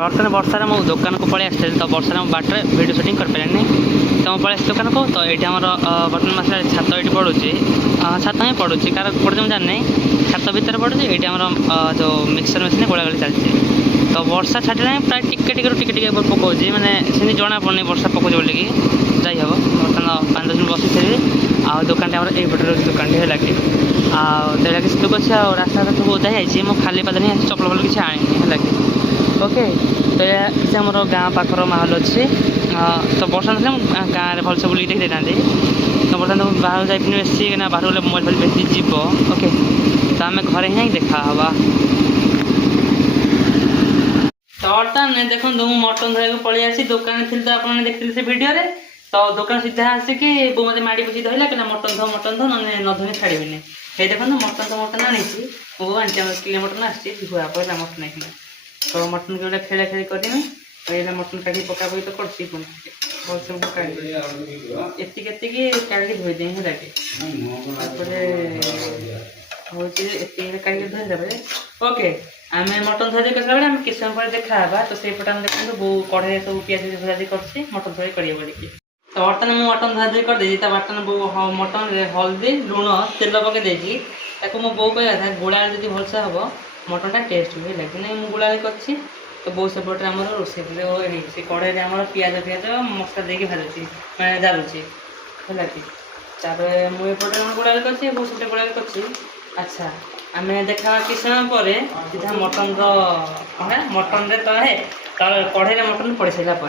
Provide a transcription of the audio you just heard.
ବର୍ତ୍ତମାନ ବର୍ଷାରେ ମୁଁ ଦୋକାନକୁ ପଳେଇ ଆସିଥିଲି ତ ବର୍ଷାରେ ମୁଁ ବାଟରେ ଭିଡ଼ିଓ ସୁଟିଂ କରିପାରିଲିନି ତ ମୁଁ ପଳେଇ ଆସିଛି ଦୋକାନକୁ। ତ ଏଇଠି ଆମର ବର୍ତ୍ତମାନ ମାସରେ ଛାତ ଏଇଠି ପଡ଼ୁଛି, ଛାତ ହିଁ ପଡ଼ୁଛି କାହାର ପଡ଼ୁଛି ମୁଁ ଜାଣିନି, ଛାତ ଭିତରେ ପଡ଼ୁଛି। ଏଇଠି ଆମର ଯେଉଁ ମିକ୍ସର ମେସିନ୍ ଗୋଳାଗୋଳି ଚାଲିଛି। ତ ବର୍ଷା ଛାଡ଼ିଲାଣି ପ୍ରାୟ ଟିକେ ଟିକେ ପକାଉଛି, ମାନେ ସେମିତି ଜଣାପଡ଼ୁନି ବର୍ଷା ପକାଉଛି ବୋଲିକି ଯାଇ ହେବ। ବର୍ତ୍ତମାନ 5-10 ମିନିଟ୍ ବସିଥିଲି ଆଉ ଦୋକାନଟି ଆମର ଏଇପଟେ ରହୁଛି ଦୋକାନଟି ହେଲା କି। ଆଉ ତେଳେ କିଛି ଲୋକ ଅଛି ଆଉ ରାସ୍ତା ସବୁ ଓଦା ହେଇଯାଇଛି। ମୁଁ ଖାଲି ପାଦରେ ହିଁ ଚପଲ ଫପଲ କିଛି ଆଣିନି ହେଲା କି। ଓକେ, ତ ଏହା କିଛି ଆମର ଗାଁ ପାଖର ମାହୋଲ ଅଛି। ତ ବର୍ଷା ନଥିଲେ ମୁଁ ଗାଁରେ ଭଲସେ ବୁଲିକି ଦେଖିଦେଇଥାନ୍ତି। ତ ବର୍ତ୍ତମାନ ମୁଁ ବାହାରକୁ ଯାଇପାରିନି ବେଶୀ, କାହିଁକିନା ବାହାରକୁ ଗଲେ ମୋବାଇଲ୍ ଫୋବାଇଲ୍ ବେଶୀ ଯିବ। ଓକେ, ତ ଆମେ ଘରେ ହିଁ ଦେଖା ହେବା। ତ ବର୍ତ୍ତମାନ ଦେଖନ୍ତୁ ମୁଁ ମଟନ ଧରିବାକୁ ପଳେଇ ଆସିଛି। ଦୋକାନରେ ଥିଲି ତ ଆପଣମାନେ ଦେଖିଥିଲେ ସେ ଭିଡ଼ିଓରେ। ତ ଦୋକାନ ସିଧା ଆସିକି ବୋଉ ମୋତେ ମାଡ଼ି ବସିକି ଧରିଲା କି ନା ମଟନ ଧଅ ନହେଲେ ନ ଧୋଇଲେ ଛାଡ଼ିବିନି। ହେଇ ଦେଖନ୍ତୁ ମଟନ ଆଣିଛି, ବୋଉ ଆଣିଛି, ଆମର କିଲେ ମଟନ ଆସିଛି, ଧୁଆ ପଇଲା ମଟନ ଏଇଖିନା। ତ ମଟନ ଗୋଟେ ଖେଳା ଖେଳି କରିଦେମି। ଏଇଟା ମଟନ କାଢ଼ିକି ପକାପକି ତ କରୁଛି, ଭଲସେ ମୁଁ କାଢ଼ିବି ଏତିକି କାଢ଼ିକି ଧୋଇଦେମି ହେଲା କି। ତାପରେ ହେଉଛି ଏତିକି କାଢ଼ିକି ଧୋଇଦେବେ। ଓକେ, ଆମେ ମଟନ ଧୋଇ କରିଲା ବେଳେ ଆମେ କିଛି ସମୟ ପରେ ଦେଖା ହେବା। ତ ସେଇପଟେ ଆମେ ଦେଖନ୍ତୁ ବୋଉ କଢ଼େଇରେ ସବୁ ପିଆଜ ଧୁଆଧୁଇ କରୁଛି ମଟନ ଧୋଇ କରିବ ବୋଲିକି। ତ ବର୍ତ୍ତମାନ ମୁଁ ମଟନ ଧୁଆଧୁଇ କରିଦେଇଛି। ତା ବର୍ତ୍ତମାନ ବୋଉ ମଟନରେ ହଳଦୀ ଲୁଣ ତେଲ ପକେଇ ଦେଇଛି। ତାକୁ ମୋ ବୋଉ କହିବା କଥା ଗୋଳାଳି ଯଦି ଭଲସେ ହେବ ମଟନଟା ଟେଷ୍ଟ ହୁଏ ହେଲା କି। ନାଇଁ ମୁଁ ଗୋଳାଳି କରିଛି। ତ ବୋଉ ସେପଟରେ ଆମର ରୋଷେଇ ସେ କଢ଼େଇରେ ଆମର ପିଆଜ ମସଲା ଦେଇକି ଭାଜୁଛି, ମାନେ ଜାଳୁଛି ହେଲା କି। ତାପରେ ମୁଁ ଏପଟେ ଗୋଳାଳି କରିଛି, ବୋଉ ସେପଟେ ଗୋଳାଳି କରିଛି। ଆଚ୍ଛା, ଆମେ ଦେଖା କିଛି ସମୟ ପରେ ସିଧା ମଟନରେ ତଳେ କଢ଼େଇରେ ମଟନ ପଡ଼ି ସାରିଲା ପରେ